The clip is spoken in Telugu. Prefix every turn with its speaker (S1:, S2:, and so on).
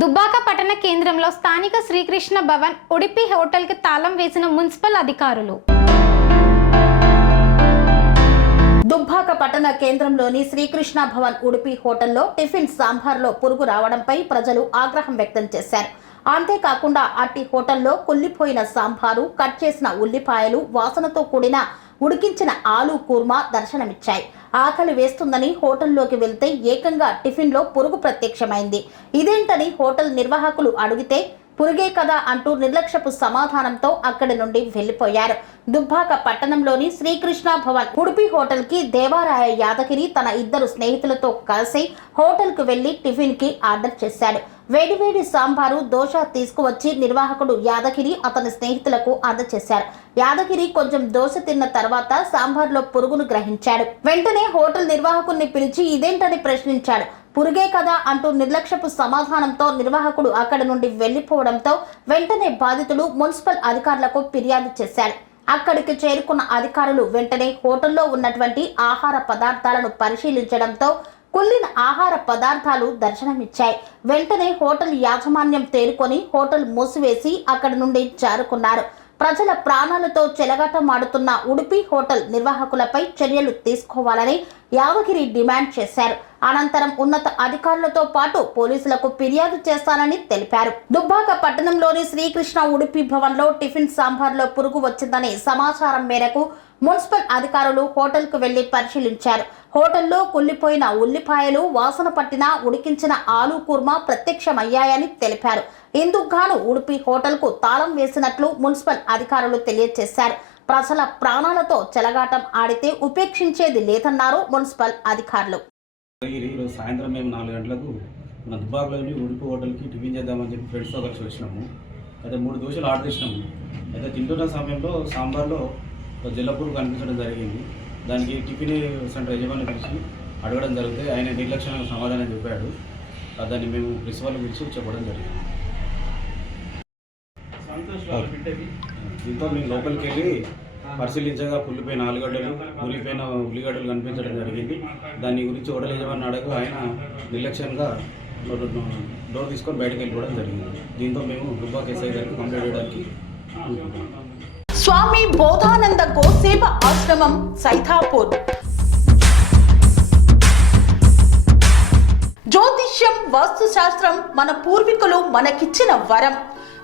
S1: దుబ్బాక పట్టణ కేంద్రంలో స్థానిక శ్రీకృష్ణ భవన్ ఉడిపి హోటల్కి తాళం వేసిన మున్సిపల్ అధికారులు.
S2: దుబ్బాక పట్టణ కేంద్రంలోని శ్రీకృష్ణ భవన్ ఉడిపి హోటల్లో టిఫిన్ సాంబార్లో పురుగు రావడంపై ప్రజలు ఆగ్రహం వ్యక్తం చేశారు. అంతేకాకుండా అట్టి హోటల్లో కుళ్ళిపోయిన సాంబారు కట్ చేసిన ఉల్లిపాయలు వాసనతో కూడిన ఉడికించిన ఆలు కూర్మా దర్శనమిచ్చాయి. ఆకలి వేస్తుందని హోటల్లోకి వెళ్తే ఏకంగా టిఫిన్లో పురుగు ప్రత్యక్షమైంది. ఇదేంటని హోటల్ నిర్వాహకులు అడిగితే పురుగే కదా అంటూ నిర్లక్ష్యపు సమాధానంతో అక్కడి నుండి వెళ్ళిపోయారు దుబ్బాక పట్టణంలోని శ్రీకృష్ణ భవన్ ఉడిపి హోటల్కి దేవారాయ యాదగిరి తన ఇద్దరు స్నేహితులతో కలిసి హోటల్కు వెళ్ళి టిఫిన్కి ఆర్డర్ చేశాడు వేడివేడి సాంబారు దోశ తీసుకువచ్చి నిర్వాహకుడు యాదగిరి అతని స్నేహితులకు అందజేశారు యాదగిరి కొంచెం దోశ తిన్న తర్వాత సాంబార్లో పురుగును గ్రహించాడు. వెంటనే హోటల్ నిర్వాహకుడిని పిలిచి ఇదేంటని ప్రశ్నించాడు. పురుగే కదా అంటూ నిర్లక్ష్యపు సమాధానంతో నిర్వాహకుడు అక్కడి నుండి వెళ్ళిపోవడంతో వెంటనే బాధితుడు మున్సిపల్ అధికారులకు ఫిర్యాదు చేశారు అక్కడికి చేరుకున్న అధికారులు వెంటనే హోటల్లో ఉన్నటువంటి ఆహార పదార్థాలను పరిశీలించడంతో కుళ్ళిన ఆహార పదార్థాలు దర్శనమిచ్చాయి. వెంటనే హోటల్ యాజమాన్యం తేరుకొని హోటల్ మూసివేసి అక్కడి నుండి జారుకున్నారు ప్రజల ప్రాణాలతో చెలగాటమాడుతున్న ఉడిపి హోటల్ నిర్వాహకులపై చర్యలు తీసుకోవాలని యాదగిరి డిమాండ్ చేశారు. అనంతరం ఉన్నత అధికారులతో పాటు పోలీసులకు ఫిర్యాదు చేస్తానని తెలిపారు. దుబ్బాక పట్టణంలోని శ్రీకృష్ణ ఉడిపి భవన్లో టిఫిన్ సాంబార్లో పురుగు వచ్చిందని సమాచారం మేరకు మున్సిపల్ అధికారులు హోటల్కు వెళ్ళి పరిశీలించారు. హోటల్లో కుళ్ళిపోయిన ఉల్లిపాయలు వాసన పట్టిన ఉడికించిన ఆలు కుర్మా ప్రత్యక్షమయ్యాయని తెలిపారు. ఇందుకు గాను ఉడిపి హోటల్కు తాళం వేసినట్లు మున్సిపల్ అధికారులు తెలియజేశారు. ప్రజల ప్రాణాలతో చెలగాటం ఆడితే ఉపేక్షించేది లేదన్నారు మున్సిపల్ అధికారులు.
S3: ఈరోజు సాయంత్రం మేము నాలుగు గంటలకు మన దుబ్బాకలోని ఉడిపి హోటల్కి టిఫిన్ చేద్దామని చెప్పి ఫ్రెండ్స్తో కలిసి వచ్చినాము. అయితే మూడు దోశలు ఆర్డర్ చేసినాము. అయితే తింటున్న సమయంలో సాంబార్లో ఒక జిల్లపూరు కనిపించడం జరిగింది. దానికి టిఫిన్ సెంటర్ యజమాని పిలిచి అడగడం జరిగితే ఆయన నిర్లక్ష్యంగా సమాధానం చెప్పాడు. దాన్ని మేము ప్రిన్సిపల్ పిలిచి చెప్పడం జరిగింది. దీంతో మేము లోపలికి వెళ్ళి పరిశీలించగా పుల్లిపోయిన ఆలుగడ్డలు మురిగిపోయిన ఉల్లిగడ్డలు కనిపించడం జరిగింది. దాని గురించి హోటల్ యజమాని అడగ ఆయన నిర్లక్ష్యంగా డోర్ తీసుకొని బయటకు వెళ్ళిపోవడం జరిగింది. దీంతో మేము దుబ్బాక్ ఎస్ఐ గారికి కంప్లైంట్ చేయడానికి
S2: స్వామి బోధానంద గోసేవ ఆశ్రమం సైథాపూర్ జ్యోతిష్యం వాస్తుశాస్త్రం మన పూర్వీకులు మనకిచ్చిన వరం.